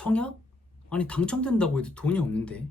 청약? 아니 당첨된다고 해도 돈이 없는데.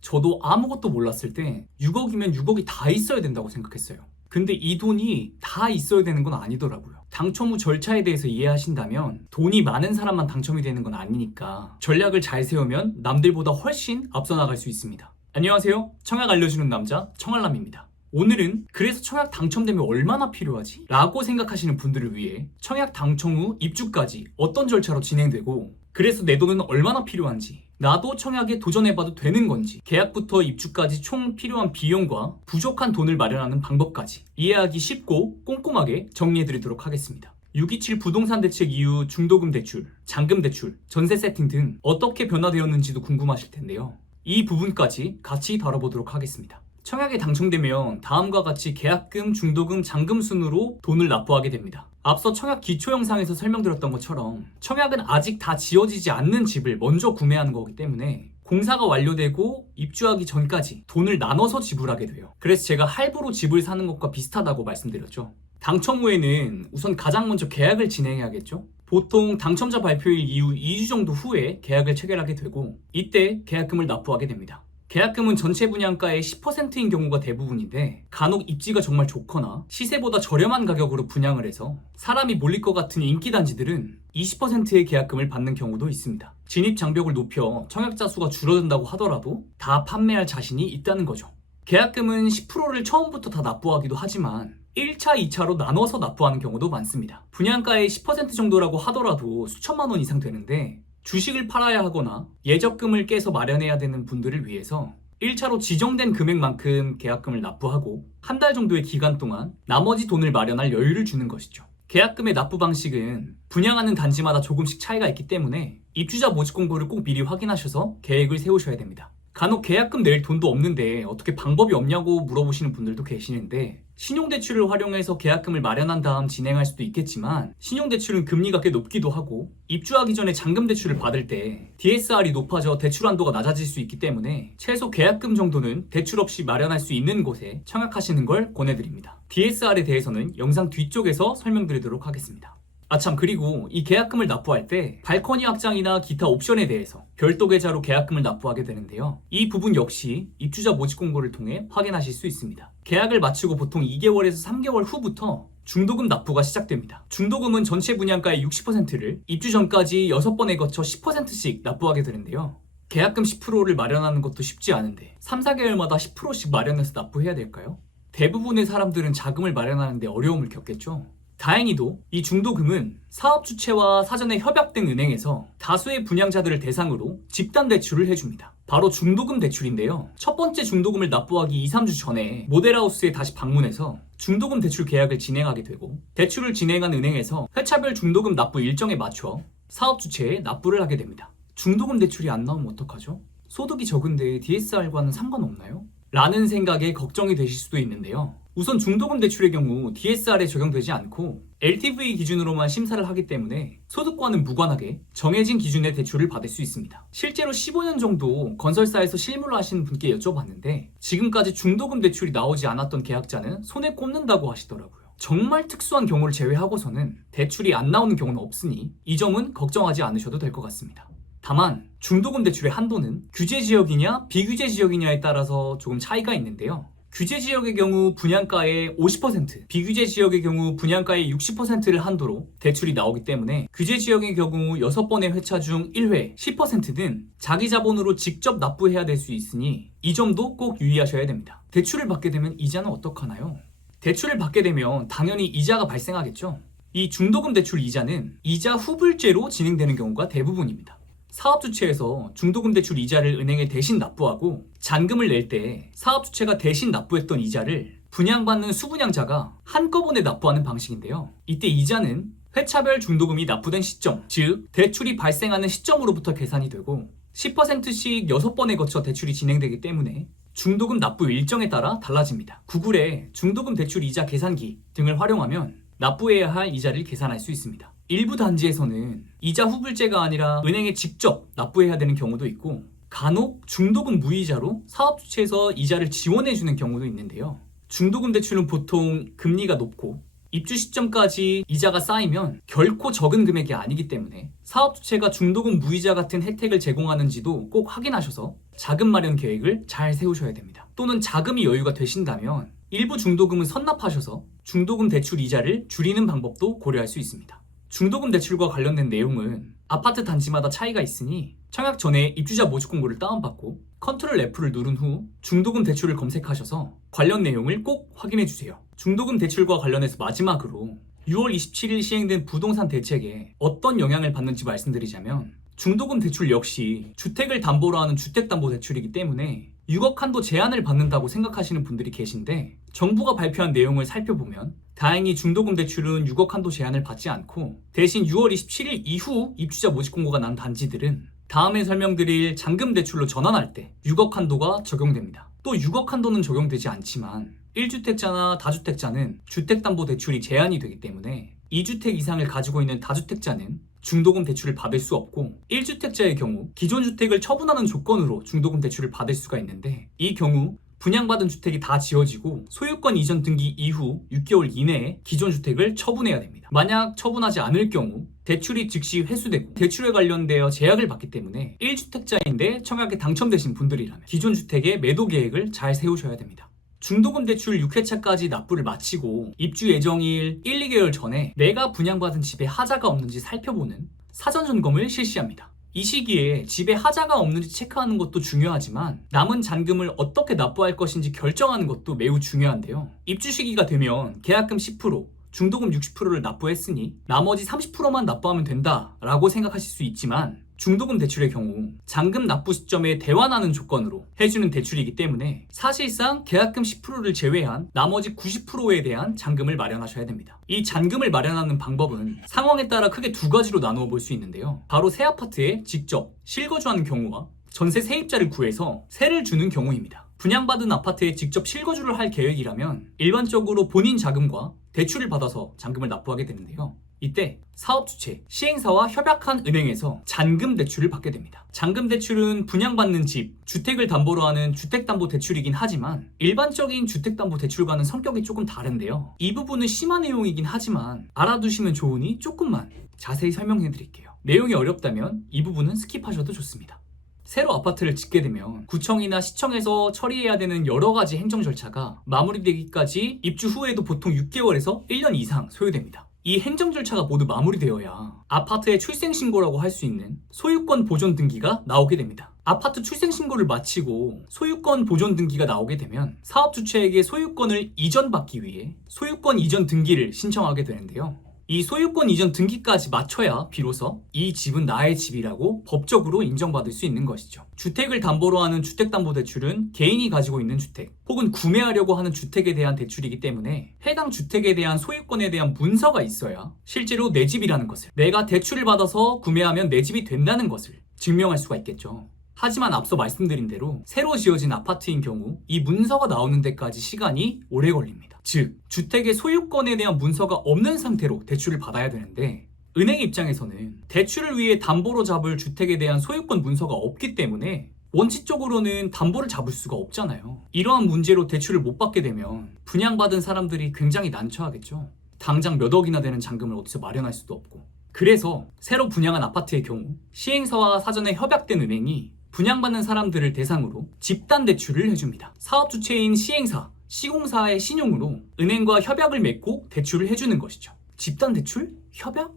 저도 아무것도 몰랐을 때 6억이면 6억이 다 있어야 된다고 생각했어요. 근데 이 돈이 다 있어야 되는 건 아니더라고요. 당첨 후 절차에 대해서 이해하신다면 돈이 많은 사람만 당첨이 되는 건 아니니까 전략을 잘 세우면 남들보다 훨씬 앞서 나갈 수 있습니다. 안녕하세요. 청약 알려주는 남자 청알남입니다. 오늘은 그래서 청약 당첨되면 얼마나 필요하지? 라고 생각하시는 분들을 위해 청약 당첨 후 입주까지 어떤 절차로 진행되고 그래서 내 돈은 얼마나 필요한지, 나도 청약에 도전해봐도 되는 건지, 계약부터 입주까지 총 필요한 비용과 부족한 돈을 마련하는 방법까지 이해하기 쉽고 꼼꼼하게 정리해드리도록 하겠습니다. 627 부동산 대책 이후 중도금 대출, 잔금 대출, 전세 세팅 등 어떻게 변화되었는지도 궁금하실 텐데요. 이 부분까지 같이 다뤄보도록 하겠습니다. 청약에 당첨되면 다음과 같이 계약금, 중도금, 잔금 순으로 돈을 납부하게 됩니다. 앞서 청약 기초 영상에서 설명드렸던 것처럼 청약은 아직 다 지어지지 않는 집을 먼저 구매하는 거기 때문에 공사가 완료되고 입주하기 전까지 돈을 나눠서 지불하게 돼요. 그래서 제가 할부로 집을 사는 것과 비슷하다고 말씀드렸죠. 당첨 후에는 우선 가장 먼저 계약을 진행해야겠죠. 보통 당첨자 발표일 이후 2주 정도 후에 계약을 체결하게 되고 이때 계약금을 납부하게 됩니다. 계약금은 전체 분양가의 10%인 경우가 대부분인데 간혹 입지가 정말 좋거나 시세보다 저렴한 가격으로 분양을 해서 사람이 몰릴 것 같은 인기 단지들은 20%의 계약금을 받는 경우도 있습니다. 진입 장벽을 높여 청약자 수가 줄어든다고 하더라도 다 판매할 자신이 있다는 거죠. 계약금은 10%를 처음부터 다 납부하기도 하지만 1차, 2차로 나눠서 납부하는 경우도 많습니다. 분양가의 10% 정도라고 하더라도 수천만 원 이상 되는데 주식을 팔아야 하거나 예적금을 깨서 마련해야 되는 분들을 위해서 1차로 지정된 금액만큼 계약금을 납부하고 한 달 정도의 기간 동안 나머지 돈을 마련할 여유를 주는 것이죠. 계약금의 납부 방식은 분양하는 단지마다 조금씩 차이가 있기 때문에 입주자 모집 공고를 꼭 미리 확인하셔서 계획을 세우셔야 됩니다. 간혹 계약금 낼 돈도 없는데 어떻게 방법이 없냐고 물어보시는 분들도 계시는데 신용대출을 활용해서 계약금을 마련한 다음 진행할 수도 있겠지만 신용대출은 금리가 꽤 높기도 하고 입주하기 전에 잔금대출을 받을 때 DSR이 높아져 대출 한도가 낮아질 수 있기 때문에 최소 계약금 정도는 대출 없이 마련할 수 있는 곳에 청약하시는 걸 권해드립니다. DSR에 대해서는 영상 뒤쪽에서 설명드리도록 하겠습니다. 참 그리고 이 계약금을 납부할 때 발코니 확장이나 기타 옵션에 대해서 별도 계좌로 계약금을 납부하게 되는데요. 이 부분 역시 입주자 모집 공고를 통해 확인하실 수 있습니다. 계약을 마치고 보통 2개월에서 3개월 후부터 중도금 납부가 시작됩니다. 중도금은 전체 분양가의 60%를 입주 전까지 6번에 거쳐 10%씩 납부하게 되는데요. 계약금 10%를 마련하는 것도 쉽지 않은데 3, 4개월마다 10%씩 마련해서 납부해야 될까요? 대부분의 사람들은 자금을 마련하는데 어려움을 겪겠죠. 다행히도 이 중도금은 사업 주체와 사전에 협약된 은행에서 다수의 분양자들을 대상으로 집단 대출을 해줍니다. 바로 중도금 대출인데요. 첫 번째 중도금을 납부하기 2, 3주 전에 모델하우스에 다시 방문해서 중도금 대출 계약을 진행하게 되고 대출을 진행한 은행에서 회차별 중도금 납부 일정에 맞춰 사업 주체에 납부를 하게 됩니다. 중도금 대출이 안 나오면 어떡하죠? 소득이 적은데 DSR과는 상관없나요? 라는 생각에 걱정이 되실 수도 있는데요. 우선 중도금 대출의 경우 DSR에 적용되지 않고 LTV 기준으로만 심사를 하기 때문에 소득과는 무관하게 정해진 기준의 대출을 받을 수 있습니다. 실제로 15년 정도 건설사에서 실무를 하시는 분께 여쭤봤는데 지금까지 중도금 대출이 나오지 않았던 계약자는 손에 꼽는다고 하시더라고요. 정말 특수한 경우를 제외하고서는 대출이 안 나오는 경우는 없으니 이 점은 걱정하지 않으셔도 될 것 같습니다. 다만 중도금 대출의 한도는 규제 지역이냐 비규제 지역이냐에 따라서 조금 차이가 있는데요. 규제 지역의 경우 분양가의 50%, 비규제 지역의 경우 분양가의 60%를 한도로 대출이 나오기 때문에 규제 지역의 경우 6번의 회차 중 1회 10%는 자기 자본으로 직접 납부해야 될 수 있으니 이 점도 꼭 유의하셔야 됩니다. 대출을 받게 되면 이자는 어떡하나요? 대출을 받게 되면 당연히 이자가 발생하겠죠. 이 중도금 대출 이자는 이자 후불제로 진행되는 경우가 대부분입니다. 사업주체에서 중도금 대출 이자를 은행에 대신 납부하고 잔금을 낼 때 사업주체가 대신 납부했던 이자를 분양받는 수분양자가 한꺼번에 납부하는 방식인데요. 이때 이자는 회차별 중도금이 납부된 시점, 즉 대출이 발생하는 시점으로부터 계산이 되고 10%씩 6번에 거쳐 대출이 진행되기 때문에 중도금 납부 일정에 따라 달라집니다. 구글에 중도금 대출 이자 계산기 등을 활용하면 납부해야 할 이자를 계산할 수 있습니다. 일부 단지에서는 이자 후불제가 아니라 은행에 직접 납부해야 되는 경우도 있고 간혹 중도금 무이자로 사업주체에서 이자를 지원해주는 경우도 있는데요. 중도금 대출은 보통 금리가 높고 입주 시점까지 이자가 쌓이면 결코 적은 금액이 아니기 때문에 사업주체가 중도금 무이자 같은 혜택을 제공하는지도 꼭 확인하셔서 자금 마련 계획을 잘 세우셔야 됩니다. 또는 자금이 여유가 되신다면 일부 중도금은 선납하셔서 중도금 대출 이자를 줄이는 방법도 고려할 수 있습니다. 중도금 대출과 관련된 내용은 아파트 단지마다 차이가 있으니 청약 전에 입주자 모집 공고를 다운받고 컨트롤 F를 누른 후 중도금 대출을 검색하셔서 관련 내용을 꼭 확인해 주세요. 중도금 대출과 관련해서 마지막으로 6월 27일 시행된 부동산 대책에 어떤 영향을 받는지 말씀드리자면 중도금 대출 역시 주택을 담보로 하는 주택담보대출이기 때문에 6억 한도 제한을 받는다고 생각하시는 분들이 계신데 정부가 발표한 내용을 살펴보면 다행히 중도금 대출은 6억 한도 제한을 받지 않고 대신 6월 27일 이후 입주자 모집 공고가 난 단지들은 다음에 설명드릴 잔금 대출로 전환할 때 6억 한도가 적용됩니다. 또 6억 한도는 적용되지 않지만 1주택자나 다주택자는 주택담보대출이 제한이 되기 때문에 2주택 이상을 가지고 있는 다주택자는 중도금 대출을 받을 수 없고 1주택자의 경우 기존 주택을 처분하는 조건으로 중도금 대출을 받을 수가 있는데 이 경우 분양받은 주택이 다 지어지고 소유권 이전 등기 이후 6개월 이내에 기존 주택을 처분해야 됩니다. 만약 처분하지 않을 경우 대출이 즉시 회수되고 대출에 관련되어 제약을 받기 때문에 1주택자인데 청약에 당첨되신 분들이라면 기존 주택의 매도 계획을 잘 세우셔야 됩니다. 중도금 대출 6회차까지 납부를 마치고 입주 예정일 1, 2개월 전에 내가 분양받은 집에 하자가 없는지 살펴보는 사전 점검을 실시합니다. 이 시기에 집에 하자가 없는지 체크하는 것도 중요하지만 남은 잔금을 어떻게 납부할 것인지 결정하는 것도 매우 중요한데요. 입주 시기가 되면 계약금 10%, 중도금 60%를 납부했으니 나머지 30%만 납부하면 된다라고 생각하실 수 있지만 중도금 대출의 경우 잔금 납부 시점에 대환하는 조건으로 해주는 대출이기 때문에 사실상 계약금 10%를 제외한 나머지 90%에 대한 잔금을 마련하셔야 됩니다. 이 잔금을 마련하는 방법은 상황에 따라 크게 두 가지로 나누어 볼 수 있는데요. 바로 새 아파트에 직접 실거주하는 경우와 전세 세입자를 구해서 세를 주는 경우입니다. 분양받은 아파트에 직접 실거주를 할 계획이라면 일반적으로 본인 자금과 대출을 받아서 잔금을 납부하게 되는데요. 이때 사업주체, 시행사와 협약한 은행에서 잔금 대출을 받게 됩니다. 잔금 대출은 분양받는 집, 주택을 담보로 하는 주택담보대출이긴 하지만 일반적인 주택담보대출과는 성격이 조금 다른데요. 이 부분은 심한 내용이긴 하지만 알아두시면 좋으니 조금만 자세히 설명해 드릴게요. 내용이 어렵다면 이 부분은 스킵하셔도 좋습니다. 새로 아파트를 짓게 되면 구청이나 시청에서 처리해야 되는 여러 가지 행정 절차가 마무리되기까지 입주 후에도 보통 6개월에서 1년 이상 소요됩니다. 이 행정 절차가 모두 마무리되어야 아파트의 출생신고라고 할 수 있는 소유권 보존 등기가 나오게 됩니다. 아파트 출생신고를 마치고 소유권 보존 등기가 나오게 되면 사업주체에게 소유권을 이전받기 위해 소유권 이전 등기를 신청하게 되는데요. 이 소유권 이전 등기까지 마쳐야 비로소 이 집은 나의 집이라고 법적으로 인정받을 수 있는 것이죠. 주택을 담보로 하는 주택담보대출은 개인이 가지고 있는 주택 혹은 구매하려고 하는 주택에 대한 대출이기 때문에 해당 주택에 대한 소유권에 대한 문서가 있어야 실제로 내 집이라는 것을, 내가 대출을 받아서 구매하면 내 집이 된다는 것을 증명할 수가 있겠죠. 하지만 앞서 말씀드린 대로 새로 지어진 아파트인 경우 이 문서가 나오는 데까지 시간이 오래 걸립니다. 즉, 주택의 소유권에 대한 문서가 없는 상태로 대출을 받아야 되는데 은행 입장에서는 대출을 위해 담보로 잡을 주택에 대한 소유권 문서가 없기 때문에 원칙적으로는 담보를 잡을 수가 없잖아요. 이러한 문제로 대출을 못 받게 되면 분양받은 사람들이 굉장히 난처하겠죠. 당장 몇 억이나 되는 잔금을 어디서 마련할 수도 없고. 그래서 새로 분양한 아파트의 경우 시행사와 사전에 협약된 은행이 분양받는 사람들을 대상으로 집단 대출을 해줍니다. 사업 주체인 시행사, 시공사의 신용으로 은행과 협약을 맺고 대출을 해주는 것이죠. 집단 대출? 협약?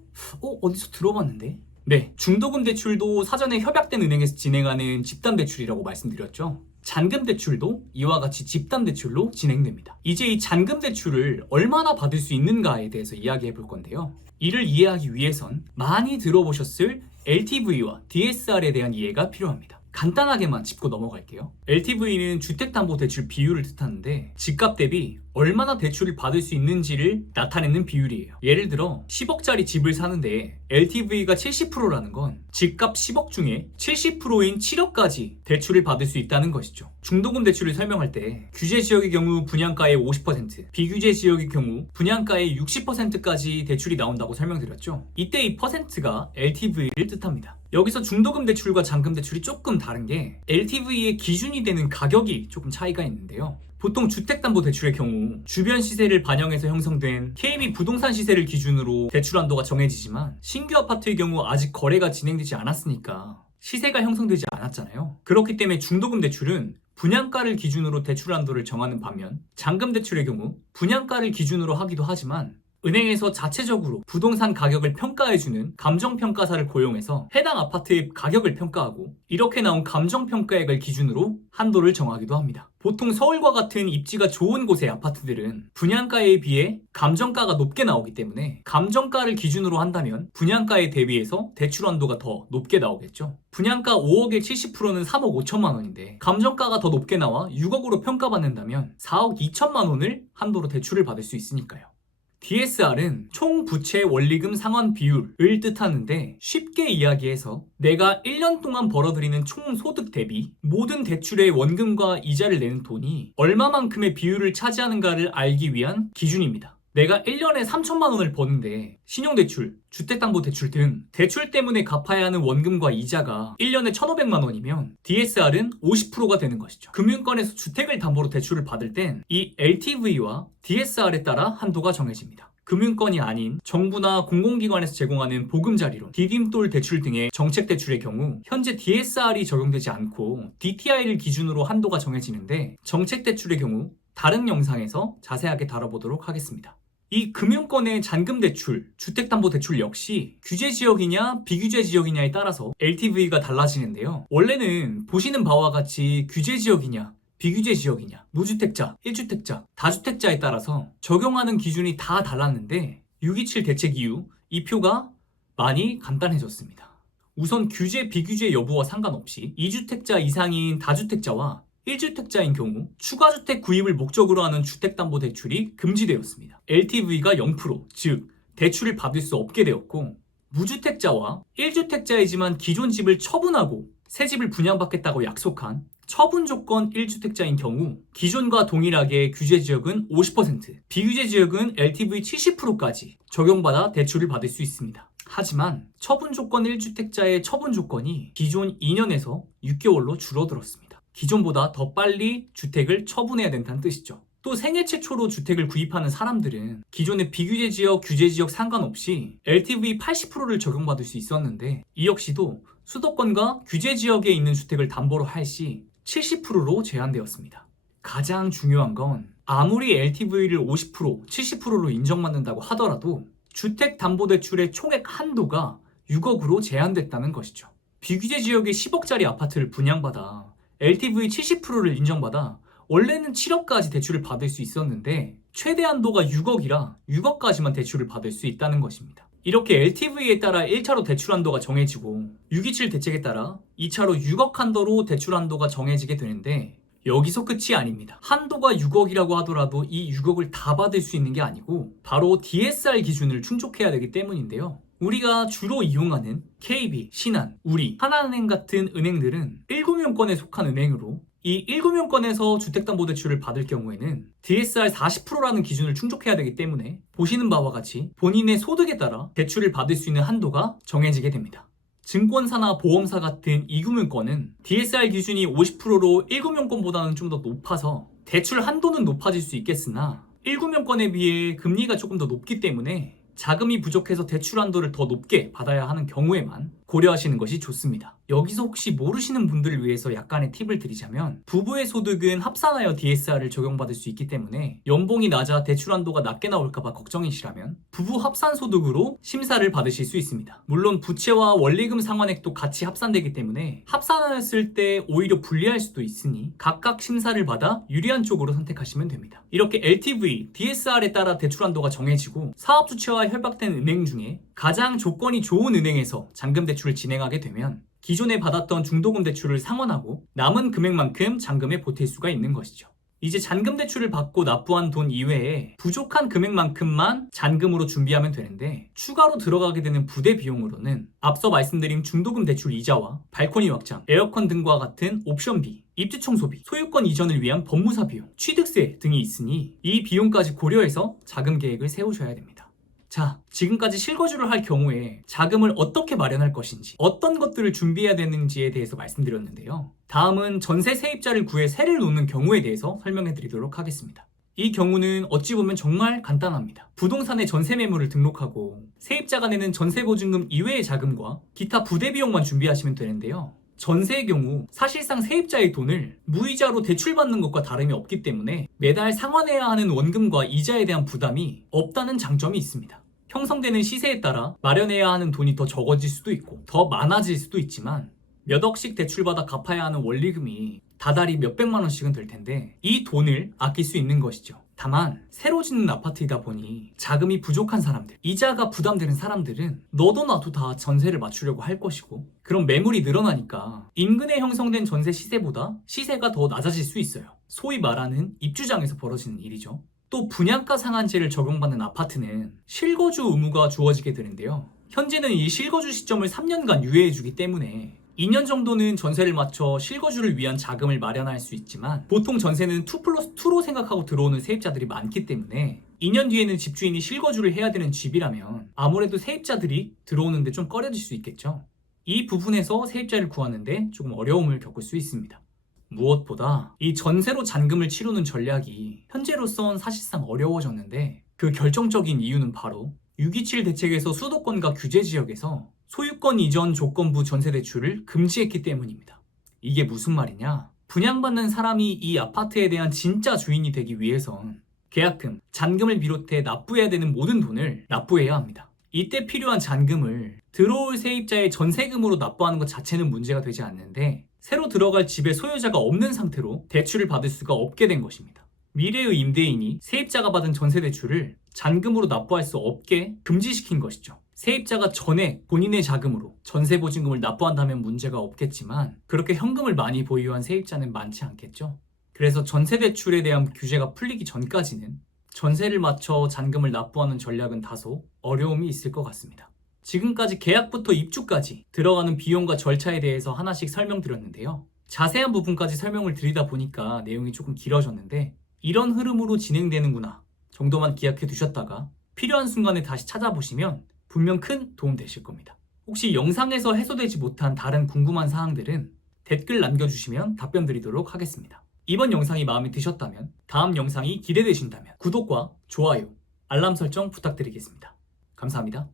어디서 들어봤는데? 네, 중도금 대출도 사전에 협약된 은행에서 진행하는 집단 대출이라고 말씀드렸죠. 잔금 대출도 이와 같이 집단 대출로 진행됩니다. 이제 이 잔금 대출을 얼마나 받을 수 있는가에 대해서 이야기해 볼 건데요. 이를 이해하기 위해선 많이 들어보셨을 LTV와 DSR에 대한 이해가 필요합니다. 간단하게만 짚고 넘어갈게요. LTV는 주택담보대출 비율을 뜻하는데 집값 대비 얼마나 대출을 받을 수 있는지를 나타내는 비율이에요. 예를 들어 10억짜리 집을 사는데 LTV가 70%라는 건 집값 10억 중에 70%인 7억까지 대출을 받을 수 있다는 것이죠. 중도금 대출을 설명할 때 규제 지역의 경우 분양가의 50%, 비규제 지역의 경우 분양가의 60%까지 대출이 나온다고 설명드렸죠. 이때 이 퍼센트가 LTV를 뜻합니다. 여기서 중도금 대출과 잔금 대출이 조금 다른 게 LTV의 기준이 되는 가격이 조금 차이가 있는데요. 보통 주택담보대출의 경우 주변 시세를 반영해서 형성된 KB 부동산 시세를 기준으로 대출 한도가 정해지지만 신규 아파트의 경우 아직 거래가 진행되지 않았으니까 시세가 형성되지 않았잖아요. 그렇기 때문에 중도금 대출은 분양가를 기준으로 대출 한도를 정하는 반면 잔금 대출의 경우 분양가를 기준으로 하기도 하지만 은행에서 자체적으로 부동산 가격을 평가해주는 감정평가사를 고용해서 해당 아파트의 가격을 평가하고 이렇게 나온 감정평가액을 기준으로 한도를 정하기도 합니다. 보통 서울과 같은 입지가 좋은 곳의 아파트들은 분양가에 비해 감정가가 높게 나오기 때문에 감정가를 기준으로 한다면 분양가에 대비해서 대출 한도가 더 높게 나오겠죠. 분양가 5억의 70%는 3억 5천만 원인데 감정가가 더 높게 나와 6억으로 평가받는다면 4억 2천만 원을 한도로 대출을 받을 수 있으니까요. DSR은 총 부채 원리금 상환 비율을 뜻하는데 쉽게 이야기해서 내가 1년 동안 벌어들이는 총 소득 대비 모든 대출의 원금과 이자를 내는 돈이 얼마만큼의 비율을 차지하는가를 알기 위한 기준입니다. 내가 1년에 3천만 원을 버는데 신용대출, 주택담보대출 등 대출 때문에 갚아야 하는 원금과 이자가 1년에 1,500만 원이면 DSR은 50%가 되는 것이죠. 금융권에서 주택을 담보로 대출을 받을 땐 이 LTV와 DSR에 따라 한도가 정해집니다. 금융권이 아닌 정부나 공공기관에서 제공하는 보금자리론, 디딤돌 대출 등의 정책 대출의 경우 현재 DSR이 적용되지 않고 DTI를 기준으로 한도가 정해지는데 정책 대출의 경우 다른 영상에서 자세하게 다뤄보도록 하겠습니다. 이 금융권의 잔금대출, 주택담보대출 역시 규제지역이냐 비규제지역이냐에 따라서 LTV가 달라지는데요. 원래는 보시는 바와 같이 규제지역이냐 비규제지역이냐, 무주택자, 1주택자, 다주택자에 따라서 적용하는 기준이 다 달랐는데 6.27 대책 이후 이 표가 많이 간단해졌습니다. 우선 규제 비규제 여부와 상관없이 2주택자 이상인 다주택자와 1주택자인 경우 추가주택 구입을 목적으로 하는 주택담보대출이 금지되었습니다. LTV가 0%, 즉 대출을 받을 수 없게 되었고 무주택자와 1주택자이지만 기존 집을 처분하고 새 집을 분양받겠다고 약속한 처분 조건 1주택자인 경우 기존과 동일하게 규제지역은 50%, 비규제지역은 LTV 70%까지 적용받아 대출을 받을 수 있습니다. 하지만 처분 조건 1주택자의 처분 조건이 기존 2년에서 6개월로 줄어들었습니다. 기존보다 더 빨리 주택을 처분해야 된다는 뜻이죠. 또 생애 최초로 주택을 구입하는 사람들은 기존의 비규제 지역, 규제 지역 상관없이 LTV 80%를 적용받을 수 있었는데 이 역시도 수도권과 규제 지역에 있는 주택을 담보로 할 시 70%로 제한되었습니다. 가장 중요한 건 아무리 LTV를 50%, 70%로 인정받는다고 하더라도 주택담보대출의 총액 한도가 6억으로 제한됐다는 것이죠. 비규제 지역의 10억짜리 아파트를 분양받아 LTV 70%를 인정받아 원래는 7억까지 대출을 받을 수 있었는데 최대 한도가 6억이라 6억까지만 대출을 받을 수 있다는 것입니다. 이렇게 LTV에 따라 1차로 대출 한도가 정해지고 6.27 대책에 따라 2차로 6억 한도로 대출 한도가 정해지게 되는데 여기서 끝이 아닙니다. 한도가 6억이라고 하더라도 이 6억을 다 받을 수 있는 게 아니고 바로 DSR 기준을 충족해야 되기 때문인데요. 우리가 주로 이용하는 KB, 신한, 우리, 하나은행 같은 은행들은 1금융권에 속한 은행으로 이 1금융권에서 주택담보대출을 받을 경우에는 DSR 40%라는 기준을 충족해야 되기 때문에 보시는 바와 같이 본인의 소득에 따라 대출을 받을 수 있는 한도가 정해지게 됩니다. 증권사나 보험사 같은 2금융권은 DSR 기준이 50%로 1금융권보다는 좀 더 높아서 대출 한도는 높아질 수 있겠으나 1금융권에 비해 금리가 조금 더 높기 때문에 자금이 부족해서 대출 한도를 더 높게 받아야 하는 경우에만 고려하시는 것이 좋습니다. 여기서 혹시 모르시는 분들을 위해서 약간의 팁을 드리자면 부부의 소득은 합산하여 DSR을 적용받을 수 있기 때문에 연봉이 낮아 대출 한도가 낮게 나올까봐 걱정이시라면 부부 합산 소득으로 심사를 받으실 수 있습니다. 물론 부채와 원리금 상환액도 같이 합산되기 때문에 합산하였을 때 오히려 불리할 수도 있으니 각각 심사를 받아 유리한 쪽으로 선택하시면 됩니다. 이렇게 LTV, DSR에 따라 대출 한도가 정해지고 사업 주체와 협약된 은행 중에 가장 조건이 좋은 은행에서 잔금 대출을 진행하게 되면 기존에 받았던 중도금 대출을 상환하고 남은 금액만큼 잔금에 보탤 수가 있는 것이죠. 이제 잔금 대출을 받고 납부한 돈 이외에 부족한 금액만큼만 잔금으로 준비하면 되는데 추가로 들어가게 되는 부대 비용으로는 앞서 말씀드린 중도금 대출 이자와 발코니 확장, 에어컨 등과 같은 옵션비, 입주 청소비, 소유권 이전을 위한 법무사 비용, 취득세 등이 있으니 이 비용까지 고려해서 자금 계획을 세우셔야 됩니다. 자, 지금까지 실거주를 할 경우에 자금을 어떻게 마련할 것인지, 어떤 것들을 준비해야 되는지에 대해서 말씀드렸는데요. 다음은 전세 세입자를 구해 세를 놓는 경우에 대해서 설명해 드리도록 하겠습니다. 이 경우는 어찌 보면 정말 간단합니다. 부동산에 전세 매물을 등록하고 세입자가 내는 전세 보증금 이외의 자금과 기타 부대 비용만 준비하시면 되는데요. 전세의 경우 사실상 세입자의 돈을 무이자로 대출받는 것과 다름이 없기 때문에 매달 상환해야 하는 원금과 이자에 대한 부담이 없다는 장점이 있습니다. 형성되는 시세에 따라 마련해야 하는 돈이 더 적어질 수도 있고 더 많아질 수도 있지만 몇 억씩 대출받아 갚아야 하는 원리금이 다달이 몇백만 원씩은 될 텐데 이 돈을 아낄 수 있는 것이죠. 다만 새로 짓는 아파트이다 보니 자금이 부족한 사람들, 이자가 부담되는 사람들은 너도 나도 다 전세를 맞추려고 할 것이고 그럼 매물이 늘어나니까 인근에 형성된 전세 시세보다 시세가 더 낮아질 수 있어요. 소위 말하는 입주장에서 벌어지는 일이죠. 또 분양가 상한제를 적용받는 아파트는 실거주 의무가 주어지게 되는데요. 현재는 이 실거주 시점을 3년간 유예해주기 때문에 2년 정도는 전세를 맞춰 실거주를 위한 자금을 마련할 수 있지만 보통 전세는 2+2로 생각하고 들어오는 세입자들이 많기 때문에 2년 뒤에는 집주인이 실거주를 해야 되는 집이라면 아무래도 세입자들이 들어오는데 좀 꺼려질 수 있겠죠. 이 부분에서 세입자를 구하는데 조금 어려움을 겪을 수 있습니다. 무엇보다 이 전세로 잔금을 치르는 전략이 현재로선 사실상 어려워졌는데 그 결정적인 이유는 바로 6.27 대책에서 수도권과 규제 지역에서 소유권 이전 조건부 전세 대출을 금지했기 때문입니다. 이게 무슨 말이냐? 분양받는 사람이 이 아파트에 대한 진짜 주인이 되기 위해선 계약금, 잔금을 비롯해 납부해야 되는 모든 돈을 납부해야 합니다. 이때 필요한 잔금을 들어올 세입자의 전세금으로 납부하는 것 자체는 문제가 되지 않는데 새로 들어갈 집의 소유자가 없는 상태로 대출을 받을 수가 없게 된 것입니다. 미래의 임대인이 세입자가 받은 전세 대출을 잔금으로 납부할 수 없게 금지시킨 것이죠. 세입자가 전액 본인의 자금으로 전세 보증금을 납부한다면 문제가 없겠지만 그렇게 현금을 많이 보유한 세입자는 많지 않겠죠. 그래서 전세 대출에 대한 규제가 풀리기 전까지는 전세를 맞춰 잔금을 납부하는 전략은 다소 어려움이 있을 것 같습니다. 지금까지 계약부터 입주까지 들어가는 비용과 절차에 대해서 하나씩 설명드렸는데요. 자세한 부분까지 설명을 드리다 보니까 내용이 조금 길어졌는데 이런 흐름으로 진행되는구나 정도만 기억해 두셨다가 필요한 순간에 다시 찾아보시면 분명 큰 도움 되실 겁니다. 혹시 영상에서 해소되지 못한 다른 궁금한 사항들은 댓글 남겨주시면 답변 드리도록 하겠습니다. 이번 영상이 마음에 드셨다면 다음 영상이 기대되신다면 구독과 좋아요, 알람 설정 부탁드리겠습니다. 감사합니다.